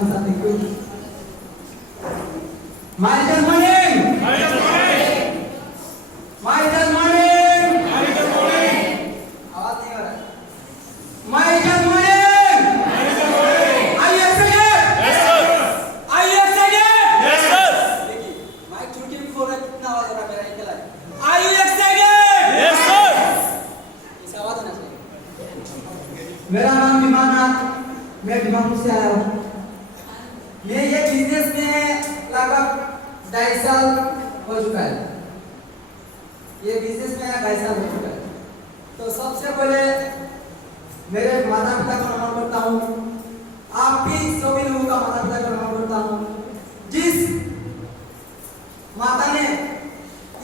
Sir. Thank you. Michael morning. Michael morning. Michael morning. Michael morning. आवाज नहीं आ रहा। Michael morning. Michael morning. Are you excited? Yes sir. Are you excited? Yes sir. देखिए, mic छूट के भी बोल रहा है, कितना आवाज आ रहा है मेरा इकला है। Are you excited? Yes sir. इस आवाज आना चाहिए। मेरा नाम विमानाथ, मैं दिमाग से आया हूँ। मैं ये बिजनेस में लगभग 2.5 साल हो चुका है। ये बिजनेस में 2.5 साल हो चुका है। तो सबसे पहले मेरे माता पिता को नमन करता हूँ। आप भी सभी लोगों का माता पिता को नमन करता हूँ। जिस माता ने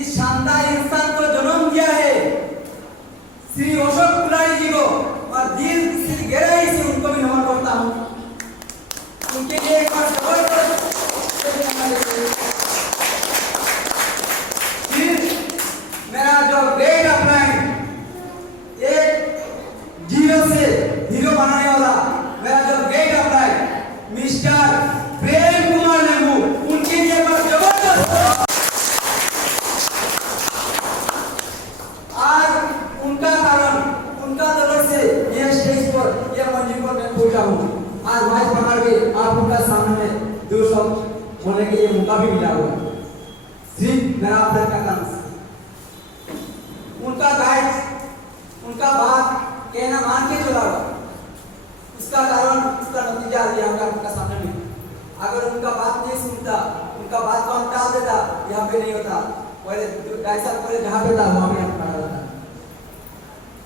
इस शानदार इंसान को जन्म दिया है, श्री अशोक कुलारी जी को, और दिल से गहराई से उनको भी नमन करता हूँ। उनके लिए एक बार जबरदस्त फिर मेरा जो ग्रेट अपलाइन, एक जीरो से हीरो बनाने वाला मेरा जो great upline mister Prem Kumar नेमू, उनके लिए एक बार जबरदस्त। आज उनका कारण, उनका दौलत से ये स्टेज पर, ये मंजिल पर मैं पहुंचा हूँ। आज माइक पकड़ के आप उनका सामने में दो शब्द बोलने के लिए मौका भी मिला हुआ है। सिर्फ मेरा अपना का काम, उनका गाइड, उनका बात कहना मान के चला हुआ, उसका कारण, उसका नतीजा यहाँ का उनका सामने में। अगर उनका बात नहीं सुनता, उनका बात को हम टाल देता, यहाँ पे नहीं होता। पहले 2.5 साल पहले जहाँ पे था वहाँ पे हम खड़ा रहता,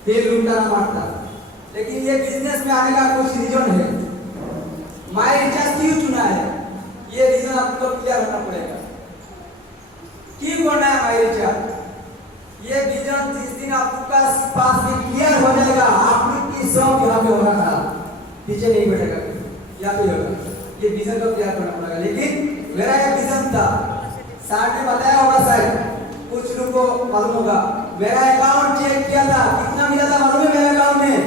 फिर लूटा ना मारता। लेकिन ये बिजनेस में आने का कुछ रीजन है। माई रिचार्ज क्यों चुना है, ये रीजन आपको क्लियर होना पड़ेगा। क्यों करना है माई रिचार्ज? ये विजन जिस दिन आपका पास में क्लियर हो जाएगा, आपकी शौक यहाँ पे होगा था, पीछे नहीं बैठेगा, यहाँ पे होगा। ये विजन को क्लियर करना पड़ेगा। लेकिन मेरा ये विजन था, सर ने बताया होगा, शायद कुछ लोगों को मालूम होगा, मेरा अकाउंट चेक किया था, कितना मिला था मालूम है मेरे अकाउंट में?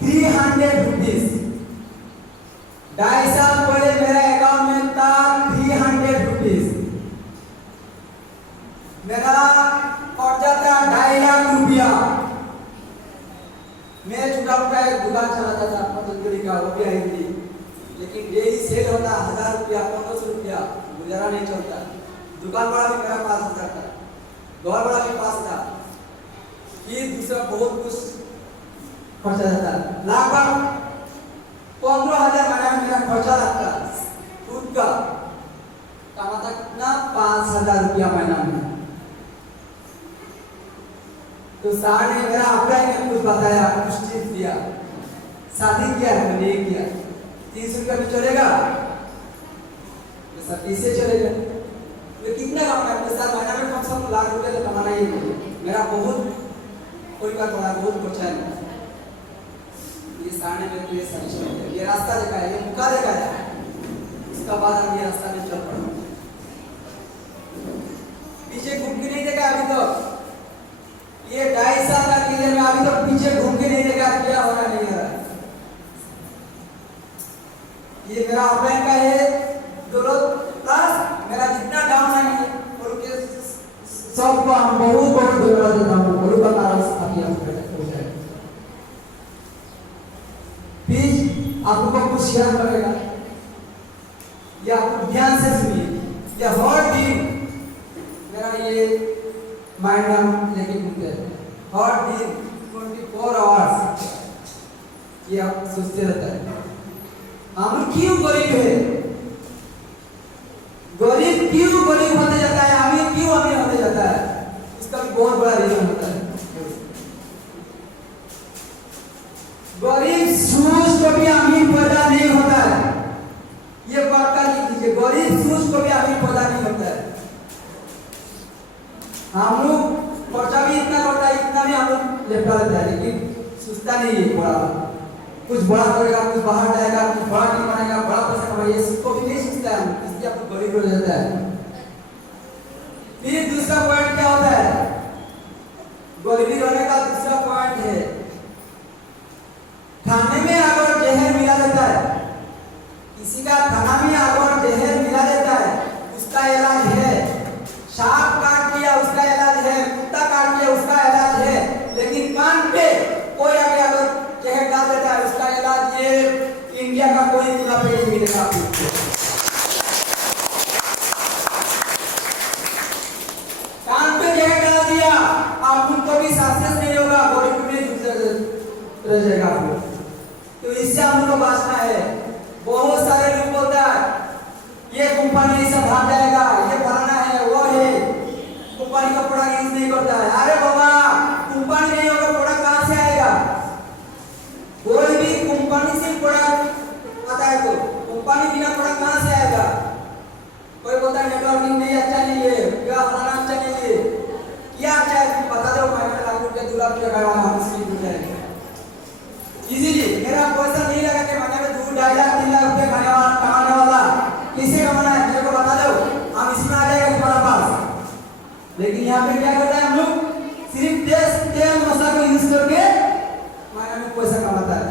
300 रुपीस। 2.5 साल पहले मेरा अकाउंट में था 300 रुपीस। मेरा कर्जा था 2.5 लाख रुपया। मैं छोटा मोटा एक दुकान चलाता था पतंजलि का, वो भी हिंदी, लेकिन डेली सेल होता 1000 रुपया, 1500 रुपया, गुजारा नहीं चलता। दुकान वाला भी मेरा पास होता था, घर वाला भी पास था, फिर दूसरा बहुत कुछ खर्चा जाता। लगभग 15,000 महीना में मेरा खर्चा लगता, खुद का कमाता कितना? 5,000 रुपया महीना में। तो सर ने मेरा अप्लाई में कुछ बताया, कुछ चीज दिया, शादी किया है, नहीं किया, 300 रुपया भी चलेगा, सब इससे चलेगा। तो कितना कमाना है? सर महीना में कम से कम लाख रुपया तो कमाना ही है। मेरा बहुत कोई बात बड़ा बहुत खर्चा है। ये सामने में ये सजेशन है, ये रास्ता देखा है, ये मौका देखा है, उसका बाद हम ये रास्ता में चल पड़े। पीछे घूम के नहीं देखा अभी तक, ये 2.5 साल का करियर में अभी तक पीछे घूम के नहीं देखा क्या हो रहा नहीं हो रहा। ये मेरा ऑफलाइन का है दौलत प्लस मेरा जितना डाउन है और के सब को हम बहुत बहुत धन्यवाद देता हूँ। और का कारण अभी आप हो जाए, प्लीज आपको कुछ शेयर करेगा, या आप ध्यान से सुनिए। या हर दिन मेरा ये माइंड नाम लेके घूमते हैं, हर दिन 24 आवर्स ये आप सोचते रहता है, हम क्यों गरीब है, गरीब क्यों गरीब होते जाता है, अमीर क्यों अमीर होते जाता है? इसका भी बहुत बड़ा रीजन होता है। गरीब सूझ कभी अमीर पैदा नहीं होता है, ये पक्का लिख लीजिए, गरीब सूझ कभी अमीर पैदा नहीं होता है। हम लोग खर्चा भी इतना करता है, इतना भी हम लोग लेटा लेता है, लेकिन सोचता नहीं है बड़ा, कुछ बड़ा करेगा, कुछ बाहर जाएगा, कुछ बड़ा टीम बनाएगा, बड़ा पैसा कमाएगा, इसको भी नहीं सोचता है, इसलिए आपको गरीब हो जाता है। फिर दूसरा पॉइंट क्या होता है? गरीबी होने का दूसरा पॉइंट है, खाने में अगर जहर मिला रहता है, किसी का खाना उतर जाएगा आप लोग। तो इससे हम लोग को बचना है। बहुत सारे लोग बोलते हैं ये कंपनी से भाग जाएगा, ये फलाना है, वो है, कंपनी का प्रोडक्ट यूज नहीं करता है। अरे बाबा, कंपनी नहीं होगा प्रोडक्ट कहां से आएगा? कोई भी कंपनी से प्रोडक्ट आता है तो कंपनी बिना प्रोडक्ट कहां से आएगा? कोई बोलता है नेटवर्किंग नहीं अच्छा नहीं है, क्या फलाना अच्छा नहीं है, क्या अच्छा है तुम बता दो। मैं लाख रुपया 2 लाख रुपया का हम इसकी मिल जाएगा इजीली। मेरा पैसा नहीं लगा के महीने में 2, 2.5 लाख 3 लाख रुपया कमाने वाला किसे कमाना है मेरे को बता दो, हम इसमें आ जाएगा तुम्हारा पास। लेकिन यहाँ पे क्या करता है हम लोग? सिर्फ तेल मसाला को यूज करके महीने में पैसा कमाता है।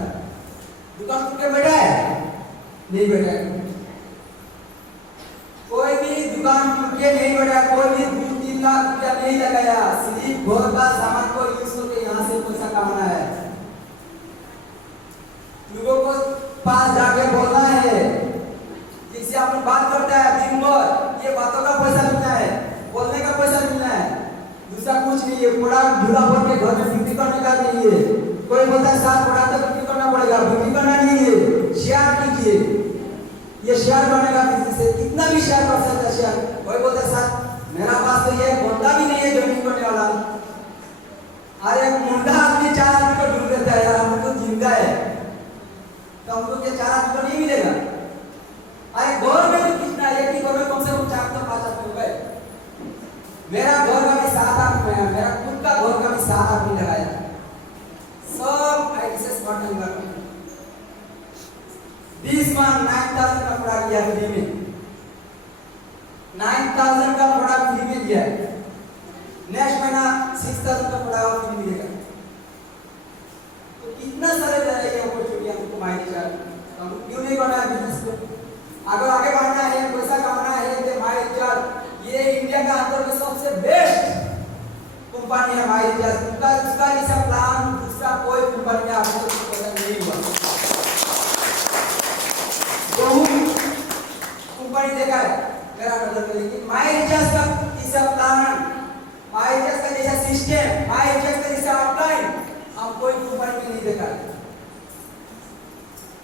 दुकान खुद के बैठा है? नहीं बैठा है। कोई भी दुकान खुद के नहीं बैठा, कोई भी 2-3 लाख रुपया नहीं लगाया, सिर्फ घर का सामान को यूज करके यहाँ से पैसा कमाना है। लोगों को पास जाके बोलना है, जिससे आप बात करता है दिन भर, ये बातों का पैसा मिलना है, बोलने का पैसा मिलना है, दूसरा कुछ नहीं है। प्रोडक्ट ढूंढा पड़ के घर में बिक्री करने का नहीं है। कोई बोलता है 7 प्रोडक्ट तो बिक्री करना पड़ेगा, बिक्री करना नहीं है, शेयर कीजिए। ये शेयर करने का बिजनेस है, कितना भी शेयर कर सकता है शेयर। कोई बोलता है सर मेरा पास तो ये बंदा भी नहीं है ज्वाइन करने वाला। अरे मुंडा आदमी 4 आदमी को ढूंढ लेता है यार, हम लोग जिंदा है तो हम लोग के 4 आदमी को नहीं मिलेगा। अरे घर में भी कितना है, एक ही घर में कम से कम 4 तो 5 आदमी हो गए। मेरा घर का भी 7 आदमी है, मेरा खुद का घर का भी 7 आदमी लगाया, सब ऐसे स्मार्ट नहीं करते। 20 मान 9000 का प्रोडक्ट लिया फ्री में, 9000 का प्रोडक्ट फ्री में लिया। नेक्स्ट महीना 6000 का प्रोडक्ट फ्री मिलेगा। तो कितना सारे ये अपॉर्चुनिटी हमको माइंड चाहिए, हम क्यों नहीं करना है बिजनेस को? अगर आगे बढ़ना है, पैसा कमाना है तो माई रिचार्ज ये इंडिया का अंदर में सबसे बेस्ट कंपनी है। माई रिचार्ज उसका जैसा प्लान दूसरा कोई कंपनी में आपको पसंद नहीं हुआ। बहुत कंपनी देखा है मेरा नजर में, लेकिन माई रिचार्ज का जैसा प्लान, माई रिचार्ज का जैसा सिस्टम, माई रिचार्ज का जैसा ऑफलाइन हम कोई कंपनी में नहीं देखा है।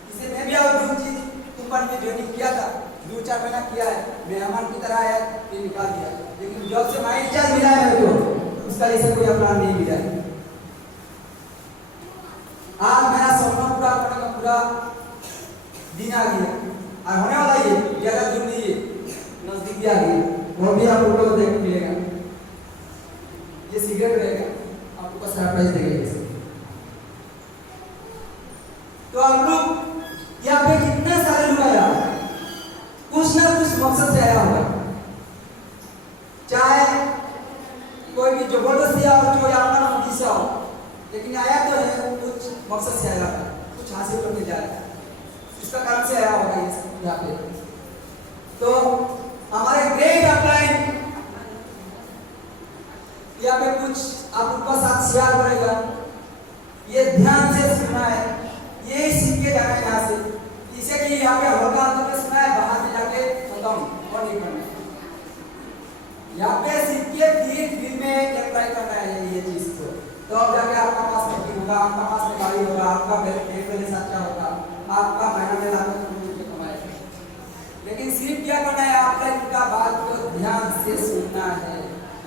इसे मैं भी और दो चीज कंपनी में ज्वाइन किया था, 2-4 महीना किया है, मेहमान की तरह है, ये निकाल दिया। लेकिन जब से माई रिचार्ज मिला है मेरे को, उसका जैसे कोई प्लान नहीं मिला है। आज मेरा सपना पूरा करने का पूरा दिन आ गया और होने वाला ही है, ज्यादा दूर नहीं है, नजदीक भी आ गया। वो भी आप लोगों को देखने मिलेगा। ये सिगरेट रहेगा, आपको सरप्राइज देगा। तो आप लोग यहाँ पे कितने सारे लोग आया, कुछ ना कुछ मकसद से आया होगा। चाहे कोई भी जबरदस्ती आओ, कोई अपना मर्जी से आओ, लेकिन आया तो है कुछ मकसद से आया, कुछ हासिल करके जा रहा है, इसका कारण से आया होगा यहाँ पे। तो हमारे ग्रेट अपलाइन यहाँ पे कुछ आप उनका साथ शेयर करेगा, ये ध्यान से सुनना है, ये सीख के जाना है यहाँ से। इसे कि यहाँ पे हल्का अंदर में सुना है, बाहर में जाके खत्म और नहीं करना है। यहाँ पे सीख के फिर में अप्लाई करना है ये चीज को, तो अब जाके आपका पास नौकरी होगा, आपका पास में गाड़ी होगा, आपका बैंक बैलेंस अच्छा होगा, आपका महीना में लाखों रुपए कमाएगा। लेकिन सिर्फ क्या करना है, आपका इनका बात को ध्यान से सुनना है।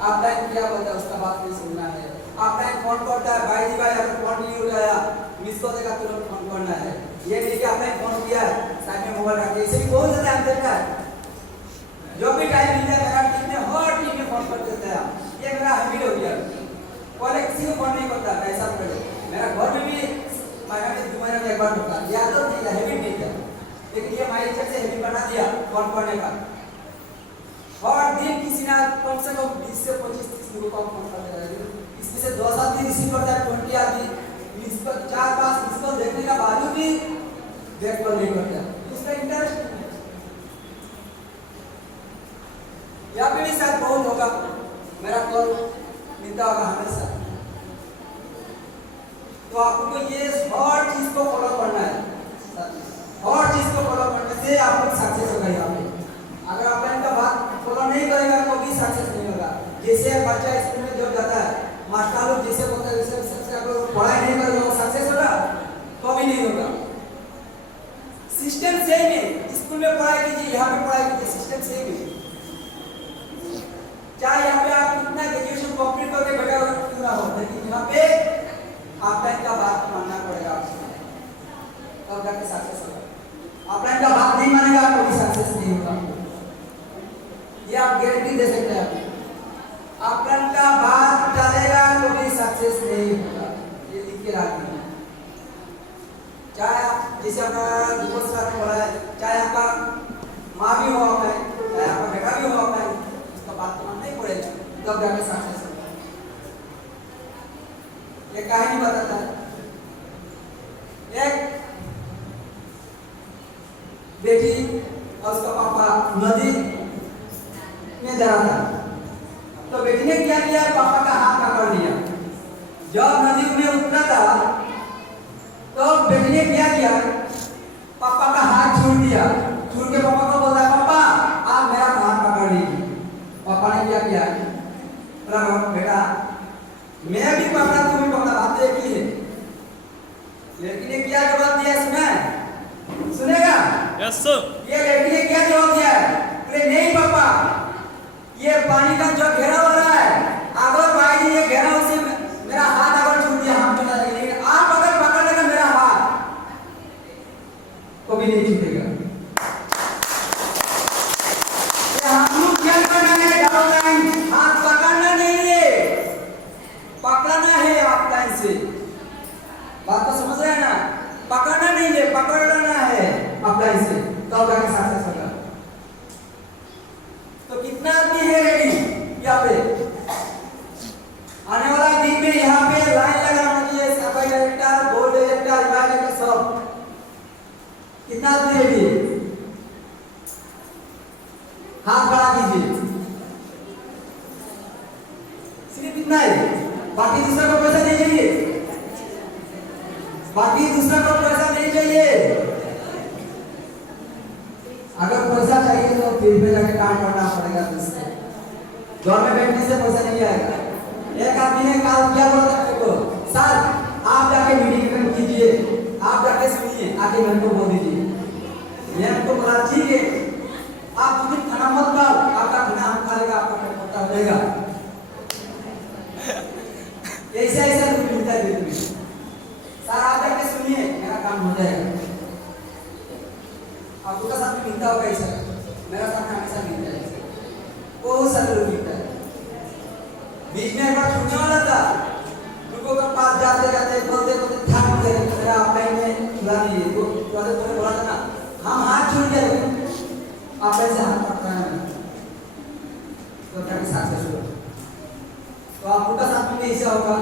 आपका क्या बोलता है उसका बात नहीं सुनना है। आपका फोन करता है, भाई जी भाई अगर फोन नहीं उठाया मिस कॉल देगा, तुरंत फोन करना है। ये नहीं कि आपने फोन किया साइड में मोबाइल रख दिया, इसे भी बहुत ज्यादा अंतर है। जो भी टाइम मिलता है मेरा टीम में हर टीम में फोन कर देता है, ये मेरा हैबिट हो गया। पहले किसी को फोन नहीं करता, ऐसा पहले मेरा घर में भी महीने में 2 महीने में एक बार होता, या तो नहीं था, हैबिट नहीं था। लेकिन ये माइंड से हैबिट बना दिया फोन करने का। हर दिन किसी ना कम से कम 20 से 25-30 लोगों को फोन करते रहते हैं। इसमें से 2 आदमी रिसीव करता है, 20 आदमी मिस कॉल 4-5 मिस कॉल देखने का बावजूद भी बैक कॉल नहीं करता, उसका इंटरेस्ट नहीं है। या फिर भी शायद बहुत होगा मेरा कॉल मिलता होगा हमेशा। तो आपको ये हर चीज को फॉलो करना है, हर चीज को फॉलो करने से आप लोग सक्सेस होगा। यहाँ पे अगर आप इनका बात फॉलो नहीं करेगा तो भी सक्सेस नहीं होगा। जैसे बच्चा स्कूल में जब जाता है, मास्टर लोग जैसे बोलते हैं वैसे सबसे अगर पढ़ाई नहीं करेगा वो सक्सेस होगा। ऑफलाइन का बात नहीं मानेगा कभी सक्सेस नहीं होगा। ये आप गारंटी दे सकते हैं। ऑफलाइन का बात चलेगा कभी सक्सेस नहीं होगा, ये लिख के रखिए। चाहे आप जैसे अपना दूसरा बोला है, चाहे आपका माँ भी हो ऑफलाइन, चाहे आपका बेटा भी हो ऑफलाइन, उसका बात तो मानना ही पड़ेगा, तब जाके सक्सेस होगा। ये कहानी बताता है, एक बेटी और उसका पापा नदी में जा रहा था। तो बेटी ने क्या किया, पापा का हाथ पकड़ लिया। जब नदी में उतरा था तो बेटी ने क्या किया, पापा का हाथ छोड़ दिया। छोड़ के पापा को बोला, पापा आप मेरा हाथ पकड़ लीजिए। पापा ने क्या किया, बेटा मैं भी पकड़ा तुम भी पकड़ा, बात एक ही है। लड़की ने क्या जवाब दिया इसमें, सुनेगा? Yes sir. ये लड़की ने क्या जवाब दिया, अरे नहीं पापा, ये पानी का जो घेरा हो रहा है, अगर भाई ने ये घेरा उसे मेरा हाथ अगर छूट दिया हम चला जाएंगे, लेकिन आप अगर पकड़ लेगा मेरा हाथ कभी नहीं छूटेगा। हम लोग क्या करना है, ऑफलाइन हाथ पकड़ना नहीं है, पकड़ना है ऑफलाइन से। बात तो समझ रहे हैं ना, पकड़ना नहीं है, पकड़ लेना है ऑफलाइन से, तब जाके सक्सेस होगा। तो कितना आदमी है रेडी यहाँ पे? आने वाला दिन में यहाँ पे लाइन लगाना चाहिए, सफाई डायरेक्टर, बोर्ड डायरेक्टर, इवेंट सब। कितना आदमी रेडी है? हाथ बढ़ा कीजिए। सिर्फ इतना है, बाकी दूसरा को पैसा नहीं चाहिए, बाकी दूसरा को पैसा नहीं चाहिए। अगर पैसा चाहिए तो फिर में जाके काम करना पड़ेगा। घर में बैठने से पैसा नहीं आएगा। एक आदमी ने कहा क्या बोला था को, सर आप जाके मीटिंग में कीजिए, आप जाके सुनिए, आगे मेरे को बोल दीजिए। मैं तो बोला ठीक है, आप कुछ खाना मत खाओ, आपका खाना हम खा लेगा, आपका पेट मोटा हो जाएगा। ऐसा ऐसा मिलता है तुम्हें, सर आप जाके सुनिए, मेरा काम हो जाएगा। आपका साथ में मिलता होगा ऐसा, मेरा साथ में हमेशा मिलता है, बहुत सारे लोग मिलता है। बीच में एक बार छूटने वाला था, उनको के पास जाते जाते बोलते बोलते थक गए, मेरा ऑफलाइन में छुड़ा दिए। तो तुमने बोला था ना, हम हाथ छूट गए, आप ऐसे हाथ पकड़ना है तो क्या सक्सेस होगा। तो आपका साथ में ऐसा होगा,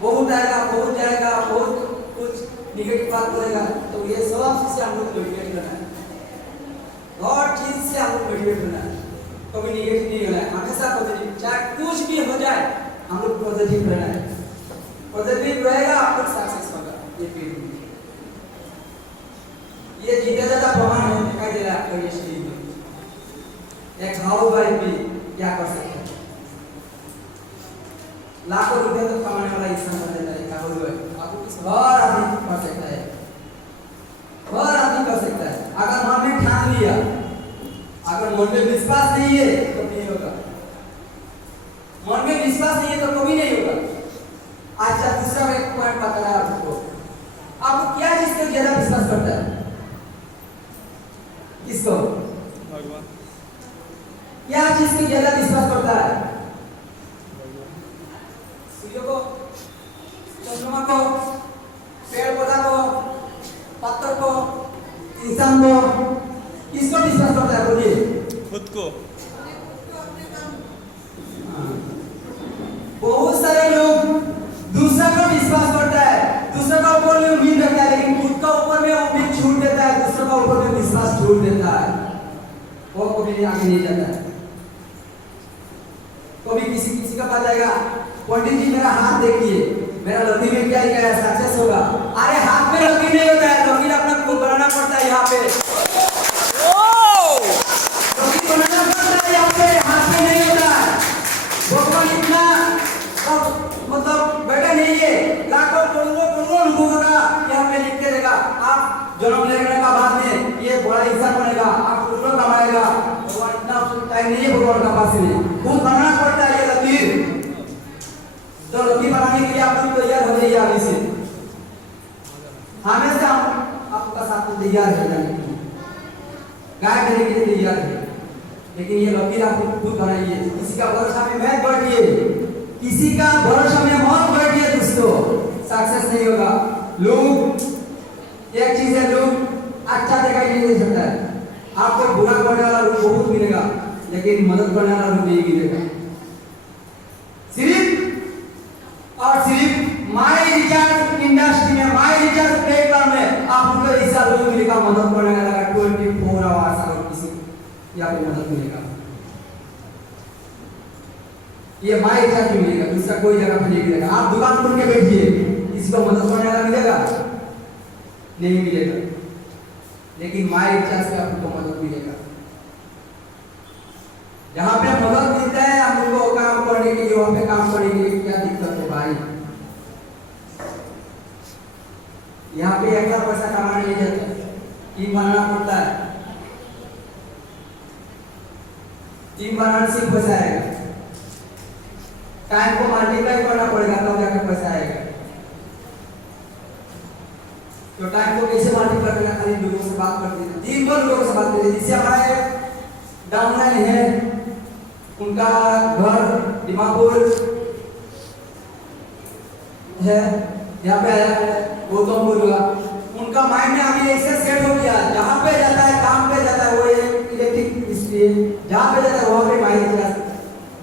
बहुत आएगा, बहुत जाएगा, बहुत कुछ निगेटिव बात बोलेगा, तो ये सब चीज से हम लोग मोटिवेट करना है, हर चीज से हम लोग मोटिवेट करना है, कभी निगेटिव नहीं होना है, हमेशा पॉजिटिव, चाहे कुछ भी हो जाए हम लोग पॉजिटिव रहना है। पॉजिटिव रहेगा आप लोग सक्सेस होगा। ये फील्ड ये जीता जाता प्रमाण है, दिखाई दे रहा है आपको ये स्टील में। एक हाउ बाई भी क्या कर सकते हैं, लाखों रुपए तो कमाने वाला इंसान बन जाता है। हाउ बाई आपको किस हर आदमी कर सकता है, हर आदमी कर सकता है। अगर मन में ठान लिया, अगर मन में विश्वास नहीं है तो नहीं होगा। मन में विश्वास नहीं है तो कभी नहीं होगा। अच्छा दूसरा एक पॉइंट पता है आपको, आपको क्या चीज को ज्यादा विश्वास करता है? किसको? भगवान। क्या चीज को ज्यादा विश्वास करता है? सूर्य को, चंद्रमा को, पेड़ पौधा को, पत्थर को, इंसान को, किसको विश्वास करता है? बोलिए। खुद को। बहुत सारे लोग दूसरा का विश्वास करता है, दूसरा का ऊपर में उम्मीद रखता है, लेकिन खुद का ऊपर में उम्मीद छूट देता है, दूसरा का ऊपर में विश्वास छूट देता है, वो कभी आगे नहीं जाता है। कभी किसी का पास जाएगा, पंडित जी मेरा हाथ देखिए, मेरा लकीर में क्या लिखा है, सक्सेस होगा। अरे हाथ में लकीर नहीं होता है, लकीर अपना खुद बनाना पड़ता है। यहाँ पे लकीर बनाना पड़ता है, यहाँ पे हाथ में नहीं होता है। भगवान इतना मतलब बेटा नहीं है, लाखों करोड़ों लोगों का यहाँ पे लिख के देगा, आप जन्म लेने का बाद में ये बड़ा इंसान बनेगा, आप करोड़ों कमाएगा। भगवान इतना टाइम नहीं है भगवान का पास में, खुद बनाना पड़ता है ये लकीर। तो लकीर बनाने के लिए आप लोग तैयार हो जाइए आगे से, हमेशा आपका साथ तैयार हो जाएंगे। गाय देने के लिए तैयार है, लेकिन ये लकीर आप खुद बनाइए। किसी का भरोसा में मत बैठिए, किसी का भरोसा में मत बैठिए दोस्तों, सक्सेस नहीं होगा। लोग एक चीज है, लोग अच्छा दिखाई नहीं दे सकता है, आपको बुरा करने वाला लोग बहुत मिलेगा, लेकिन मदद करने वाला लोग नहीं मिलेगा। सिर्फ और सिर्फ माई रिचार्ज इंडस्ट्री में, माई रिचार्ज प्लेटफॉर्म में आपको ऐसा लोग मिलेगा मदद करने वाला 24 आवर्स अगर किसी या आपको मदद मिलेगा। ये माई रिचार्ज मिलेगा, दूसरा कोई जगह पे नहीं मिलेगा। आप दुकान खोल के बैठिए, किसी को मदद करने वाला मिलेगा? नहीं मिलेगा, लेकिन माई रिचार्ज से आपको मदद मिलेगा। जहाँ पे मदद मिलता है हम उनको काम करने के लिए, वहाँ पे काम करने के लिए क्या दिक्कत है भाई? यहाँ पे एक पैसा कमाने नहीं जाता, टीम बनाना पड़ता है, टीम बनाने से पैसा आएगा, टाइम को मल्टीप्लाई करना पड़ेगा तब जाकर पैसा आएगा। तो टाइम को कैसे मल्टीप्लाई करना? खाली लोगों से बात करते हैं, दिन भर लोगों से बात करते हैं। जिससे हमारे डाउनलाइन है, उनका घर दिमापुर है, यहाँ पे आया है गौतमपुर का, उनका माइंड में अभी ऐसे सेट हो गया, जहाँ पे जाता है काम पे जाता है वो इलेक्ट्रिक इसलिए जहाँ पे जाता है वहाँ पे माइंड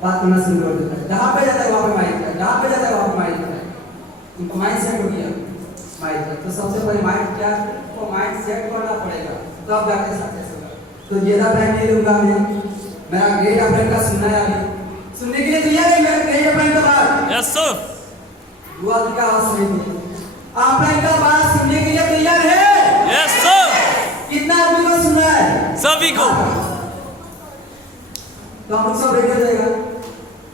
बात करना शुरू कर देता है, जहाँ पे जाता है वहाँ पे माइंड, जहाँ पे जाता है वहाँ पे माइंड करता है। उनका माइंड सेट हो गया माइंड। तो सबसे पहले माइंड क्या, वो माइंड सेट करना पड़ेगा तब जाके सक्सेस होगा। तो ज्यादा टाइम नहीं लूंगा मैं, मेरा ग्रेट अप्लाइन का सुनना है अभी, सुनने के लिए तैयार है मेरा ग्रेट अप्लाइन का बात? Yes sir. दुआ की आवाज नहीं दी, अप्लाइन का बात सुनने के लिए तैयार है? Yes sir. कितना आदमी को सुनना है? सभी को। तो हम सब रेडी हो जाएगा।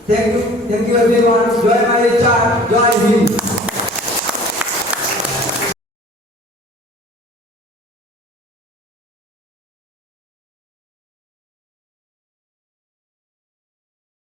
थैंक यू एवरीवन, जय माई चार, जय हिंद।